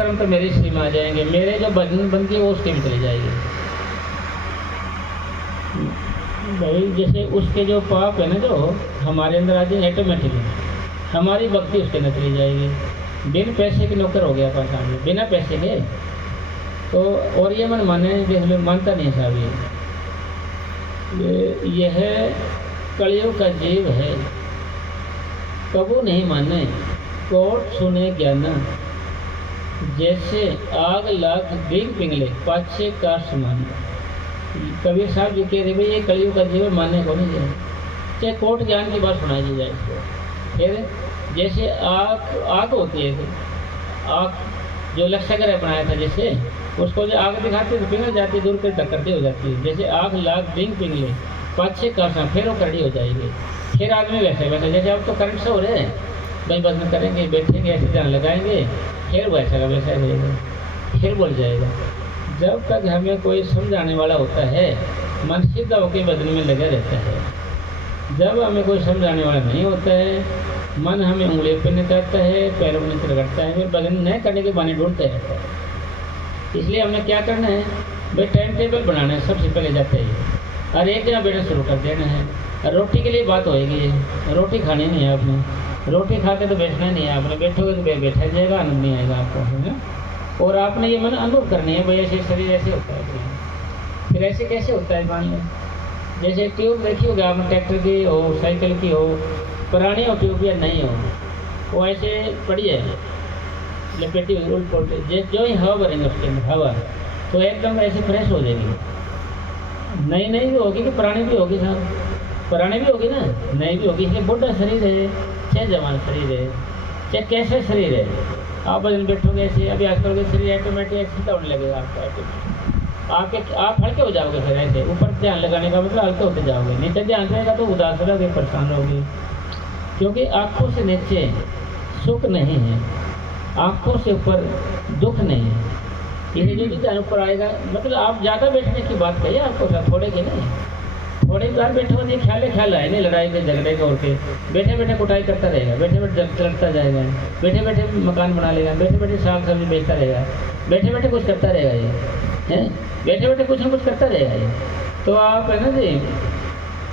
कर्म तो मेरे इसी में आ जाएंगे, मेरे जो बंधन बनती है वो उसके में चली जाएगी। भाई जैसे उसके जो पाप है ना जो हमारे अंदर आ जाएंगे ऑटोमेटिकली, हमारी भक्ति उसके अंदर चली जाएगी। बिन पैसे के नौकर हो गया पाषाण में, बिना पैसे के। तो और ये मन माने जैसे मानता नहीं साहब, यह कलयुग का जीव है, कबू नहीं माने कोट सुने ज्ञाना, जैसे आग लाग बिग पिंगले पाछे का समान। कबीर साहब जी कह रहे भाई ये कलयुग का जीवन मानने को नहीं है, चाहे कोट ज्ञान की बात सुनाई दी जाए इसको। फिर जैसे आग होती है, आग जो लक्ष्य बनाया था, जैसे उसको जो आग दिखाते तो पिघल जाती है, दूर पर टक्करती हो जाती है। जैसे आग लाग बिंग पिंगले पाछे का समान, फिर वो कड़ी हो जाएगी। फिर आदमी वैसे वैसे जैसे अब तो करंट से हो रहे हैं भाई, बंद करेंगे बैठेंगे ऐसे ध्यान लगाएंगे, फिर वैसा का वैसा रहेगा, फिर बोल जाएगा। जब तक हमें कोई समझाने वाला होता है मन सीधा होकर बदलने में लगा रहता है। जब हमें कोई समझाने वाला नहीं होता है मन हमें उंगलियों पर निकलता है, पैरों में नीचे रगड़ता है, फिर बदल न करने के बहाने ढूंढते रहता है। इसलिए हमें क्या करना है भाई, टाइम टेबल बनाना है सबसे पहले जाते ही, और एक जगह बैठना शुरू कर देना है। रोटी के लिए बात होएगी, रोटी खानी नहीं है आपने, रोटी खा के तो बैठना नहीं है आपने, बैठोगे तो बैठा जाएगा, आनंद नहीं आएगा आपको, है ना। और आपने ये मन अनुभव करनी है भाई ऐसे शरीर ऐसे होता है। फिर ऐसे कैसे होता है, मान लें जैसे ट्यूब देखी होगी आपने, ट्रैक्टर की हो साइकिल की हो, पुरानी हो ट्यूब या नहीं हो, वो ऐसे पड़ी है लपेटी हुई उल्ट पुल्ट, जो ही हवा भरेंगे उसके अंदर हवा तो एकदम ऐसे फ्रेश हो जाएगी। नई नई भी होगी कि पुरानी भी होगी साहब, पुरानी भी होगी ना, नई भी होगी। इसलिए बुढ़ा शरीर है चाहे जवान शरीर है चाहे कैसे शरीर है, आप बदल बैठोगे ऐसे, अभी आजकल के शरीर ऑटोमेटिक सीधा होने लगेगा आपका, ऑटोमेटिक आप हल्के हो जाओगे। फिर ऐसे ऊपर ध्यान लगाने का मतलब हल्के होते जाओगे, नीचे ध्यान रहेगा तो उदास रहोगे, परेशान रहोगे। क्योंकि आँखों से नीचे सुख नहीं है, आँखों से ऊपर दुख नहीं है। ये जो भी ध्यान ऊपर आएगा, मतलब आप ज़्यादा बैठने की बात कहिए आपको, थोड़े की नहीं, थोड़ी बार बैठो नहीं, ख्याल आए नहीं लड़ाई के झगड़े के, और के बैठे बैठे कुटाई करता रहेगा, बैठे बैठे चलता जाएगा, बैठे बैठे मकान बना लेगा, बैठे बैठे साग सब्जी बेचता रहेगा, बैठे बैठे कुछ करता रहेगा ये, हैं बैठे बैठे कुछ ना कुछ करता रहेगा ये। तो आप है ना जी,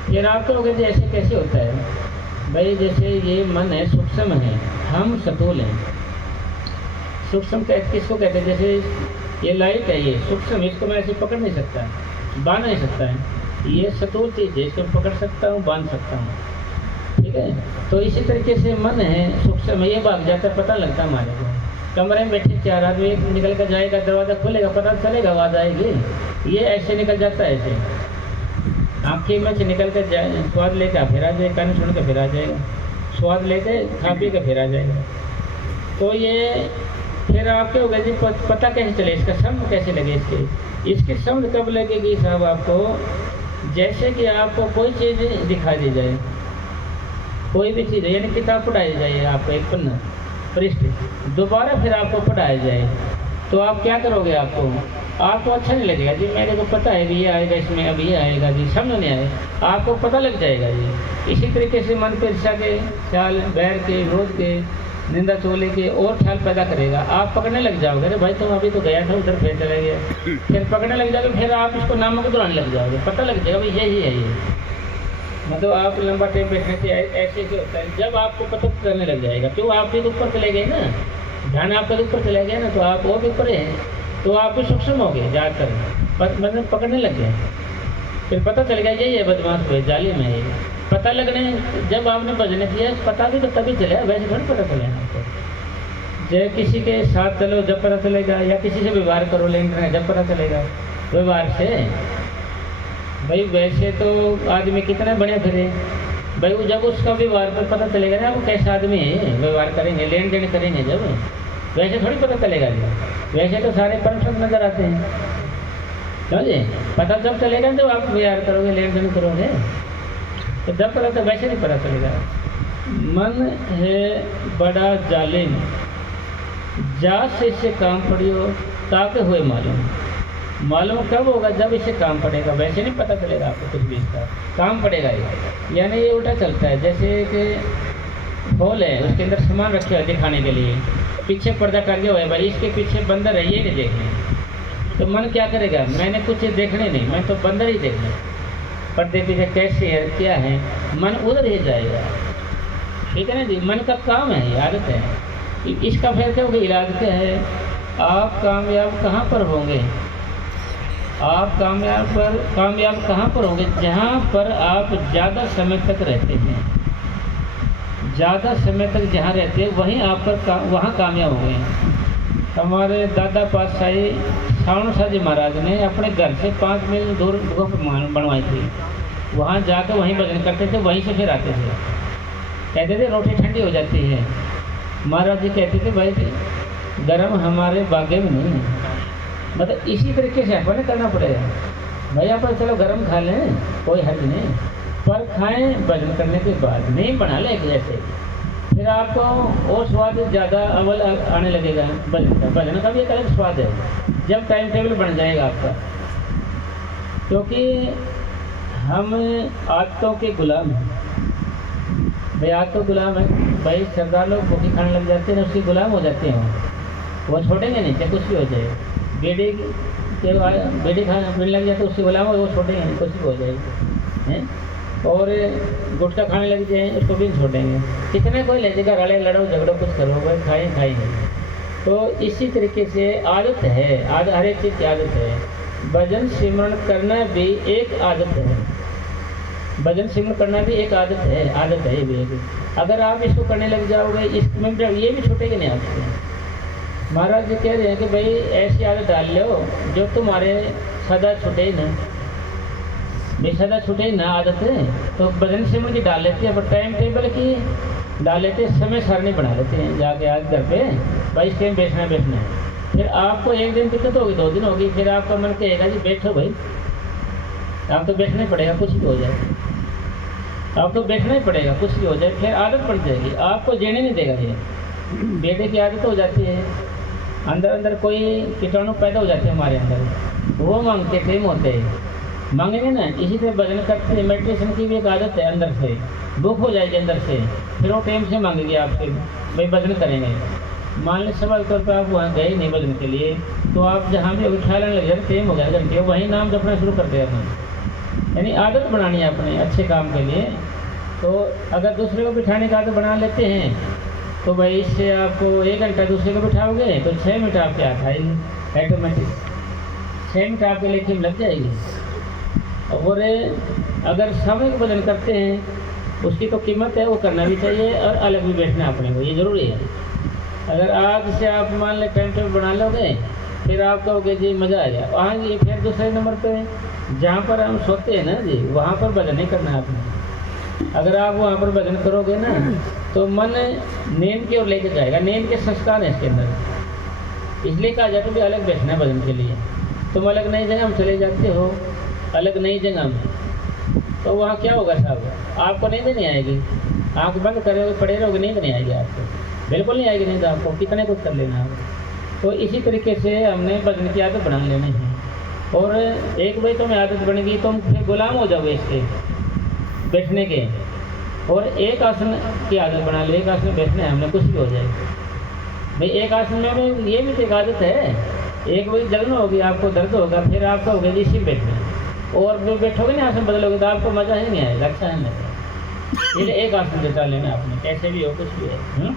फिर आप कहोगे जी ऐसे कैसे होता है भाई, जैसे ये मन है सूक्ष्म है, हम स्थूल हैं। सूक्ष्म किसको कहते हैं, जैसे ये लाइट है ये सूक्ष्म, इसको मैं ऐसे पकड़ नहीं सकता, बांध नहीं सकता है, ये स्थूल चीज़ है, इसको पकड़ सकता हूँ बांध सकता हूँ, ठीक है। तो इसी तरीके से मन है सूक्ष्म, ये भाग जाता है, पता लगता है हमारे को। कमरे में बैठे चार आदमी, एक निकल कर जाएगा, दरवाज़ा खुलेगा पता चलेगा, आवाज़ आएगी, ये ऐसे निकल जाता है, ऐसे आँखें में से निकल कर जाए, स्वाद लेकर फिर आ जाएगा, कान सुन कर फिर आ जाएगा, स्वाद लेके खा पी कर फिर आ जाएगा। तो ये फिर आपके हो गए जी, पता कैसे चले, इसका समझ कैसे लगे, इसकी समझ कब लगेगी साहब आपको, जैसे कि आपको कोई चीज़ दिखाई दी जाए, कोई भी चीज़ यानी किताब पढ़ाई जाए आपको, एक पन्ना पृष्ठ दोबारा फिर आपको पढ़ाया जाए, तो आप क्या करोगे, आपको अच्छा नहीं लगेगा जी, मेरे को पता है कि ये आएगा इसमें, अब ये आएगा जी, समझ नहीं आए, आपको पता लग जाएगा जी। इसी तरीके से मन पे ईर्ष्या के ख्याल, बैर के, विरोध के, निंदा चोले के और ख्याल पैदा करेगा, आप पकड़ने लग जाओगे, अरे भाई तुम अभी तो गया था उधर फिर चले गए, फिर पकड़ने लग जाओगे, फिर आप इसको नामों को दोहराने लग जाओगे, पता लग जाएगा भाई यही है ये। मतलब आप लंबा टाइम बैठने से ऐसे होता है, जब आपको पता चलने लग जाएगा, क्यों आप भी ऊपर चले गए ना, ध्यान आपका ऊपर चले गया ना, तो आप वो भी ऊपर है, तो आप भी सूक्ष्म हो गए जाकर, मतलब पकड़ने लग गए, फिर पता चल गया यही है बदमाश हुए जाली में है। पता लगने जब आपने भजन किया पता भी तो तभी चलेगा, वैसे थोड़ी पता चलेगा आपको। जब किसी के साथ चलो जब पता चलेगा, या किसी से व्यवहार करो लेन देन जब पता चलेगा व्यवहार से। भाई वैसे तो आदमी कितना बने फिरे भाई, वो जब उसका व्यवहार पर पता चलेगा ना वो कैसा आदमी है, व्यवहार करेंगे लेन देन करेंगे जब, वैसे थोड़ी पता चलेगा जी। वैसे तो सारे परफेक्ट नजर आते हैं, समझे, पता जब चलेगा जब आप व्यवहार करोगे लेन देन करोगे, तो जब पता तो वैसे नहीं पता चलेगा। मन है बड़ा जालिम, जा से इससे काम पड़ियो ताकि हुए मालूम। मालूम कब होगा, जब इससे काम पड़ेगा, वैसे नहीं पता चलेगा आपको कुछ भी, इसका काम पड़ेगा ये। यानी ये उल्टा चलता है, जैसे कि हॉल है उसके अंदर सामान रखे हुए दिखाने के लिए, पीछे पर्दा टंगे हुए भाई, इसके पीछे बंदर है, ये नहीं देखने, तो मन क्या करेगा, मैंने कुछ देखने नहीं, मैं तो बंदर ही देखने, पर्दे पीछे कैसे है क्या है, मन उधर ही जाएगा। ठीक है ना जी, मन का काम है, ये आदत है। इसका फिर क्या होगा, इलाज क्या है, आप कामयाब कहाँ पर होंगे, आप कामयाब कहाँ पर होंगे, जहाँ पर आप ज़्यादा समय तक रहते हैं, ज़्यादा समय तक जहाँ रहते हैं वहीं आप पर वहाँ कामयाब हो गए। हमारे दादा पातशाही सावण शाह जी महाराज ने अपने घर से 5 मील दूर गुफा बनवाई थी, वहाँ जाकर वहीं भजन करते थे, वहीं से फिर आते थे। कहते थे रोटी ठंडी हो जाती है, महाराज जी कहते थे भाई गर्म हमारे भाग्य में नहीं है। मतलब इसी तरीके से अपन करना पड़ेगा भाई, अपन चलो गर्म खा लें कोई हर्ज नहीं, पर खाएं भजन करने के बाद, नहीं बना ले जैसे, फिर आपको और स्वाद ज़्यादा अव्वल आने लगेगा भजन का। भजन का भी एक अलग स्वाद है जब टाइम टेबल बन जाएगा आपका, क्योंकि हम आदतों के गुलाम हैं भाई, आदतों गुलाम है भाई। सरदार लोग भूखी खाने लग जाते हैं, उसके गुलाम हो जाते हैं, वो छोड़ेंगे नहीं चाहे कुछ भी हो जाए। बेड़ी खाने मिलने लग जाए तो उसके गुलाम हो, वो छोड़ेंगे नहीं, कुछ भी हो जाएगी हैं। और गुटखा खाने लग जाए उसको भी छोड़ेंगे, कितने कोई ले जाएगा, रड़े लड़ो झगड़ो कुछ करो भाई, खाएंगे। तो इसी तरीके से आदत है, हर एक चीज़ की आदत है। भजन सिमरण करना भी एक आदत है, भजन सिमरण करना भी एक आदत है ये भी एक। अगर आप इसको करने लग जाओगे, इसमें ये भी छूटेगी नहीं आपसे। महाराज जी कह रहे हैं कि भाई ऐसी आदत डाल लो जो तुम्हारे सदा छूटे ना, सदा छूटे ना आदत है। तो भजन सिमरण की डाल लेते हैं, पर टाइम टेबल की डाल लेते हैं, समय सारणी बना लेते हैं जाके आज घर पे भाई इस टाइम बैठना है। फिर आपको एक दिन दिक्कत होगी, 2 दिन होगी, फिर आपका मन कहेगा जी बैठो भाई, आप तो बैठना ही पड़ेगा, कुछ भी हो जाए आप तो बैठना ही पड़ेगा, कुछ भी हो जाए। फिर आदत पड़ जाएगी, आपको जीने नहीं देगा ये, बेटे की आदत हो जाती है, अंदर कोई कीटाणु पैदा हो जाते हैं हमारे अंदर, वो मांगते थे होते मांगेंगे ना। इसी तरह भजन करते हैं, मेडिटेशन की भी एक आदत है, अंदर से भूख हो जाएगी अंदर से, फिर वो टाइम से मांगेगी आपसे भाई भजन करेंगे। मान लीजिए सवाल तौर पर आप वहाँ गए नहीं भजन के लिए, तो आप जहाँ भी उठा लेने लग जाए, टाइम हो गया घंटे, वहीं नाम जपना शुरू कर दिया अपने, यानी आदत बनानी है अपने अच्छे काम के लिए। तो अगर दूसरे को बिठाने का आदत बना लेते हैं तो भाई इससे आपको 1 घंटा दूसरे को बिठाओगे तो 6 मिनट आपके हाथ आएगी ऑटोमेटिक, 6 मिनट आपके लेके लग जाएगी। और अगर समय को भजन करते हैं उसकी तो कीमत है, वो करना भी चाहिए, और अलग भी बैठना अपने को, ये ज़रूरी है। अगर आज से आप मान लें टाइम टेबल बना लोगे, फिर आप कहोगे जी मज़ा आ गया, वहाँ जी फिर दूसरे नंबर पे जहाँ पर हम सोते हैं ना जी, वहाँ पर भजन नहीं करना है आपने। अगर आप वहाँ पर भजन करोगे ना तो मन नींद की ओर लेके जाएगा, नींद के संस्कार है इसके अंदर, इसलिए कहा जाता है कि अलग बैठना है भजन के लिए। तुम अलग नई जगह में चले जाते हो, अलग नई जगह में, तो वहाँ क्या होगा साहब, आपको नींद नहीं आएगी, आँख बंद करोगे पड़े रहोगे, नींद नहीं आएगी आपको, बिल्कुल नहीं आएगी नींद आपको, कितने कुछ कर लेना आप। तो इसी तरीके से हमने भजन की आदत बना लेनी है। और एक भाई तुम्हें आदत बन गई, तुम फिर गुलाम हो जाओगे इसके बैठने के। और एक आसन की आदत बना लो, एक आसन बैठना है हमने, कुछ भी हो जाए भाई। एक आसन में ये भी तो एक आदत है, एक भाई जलन होगी, आपको दर्द होगा, फिर आपको होगा जी इसी बैठना, और जो बैठोगे ना आसन बदलोगे तो आपको मज़ा ही नहीं आएगा, अच्छा है नहीं। इसलिए एक आसन जटा लेना आपने, कैसे भी हो कुछ भी है।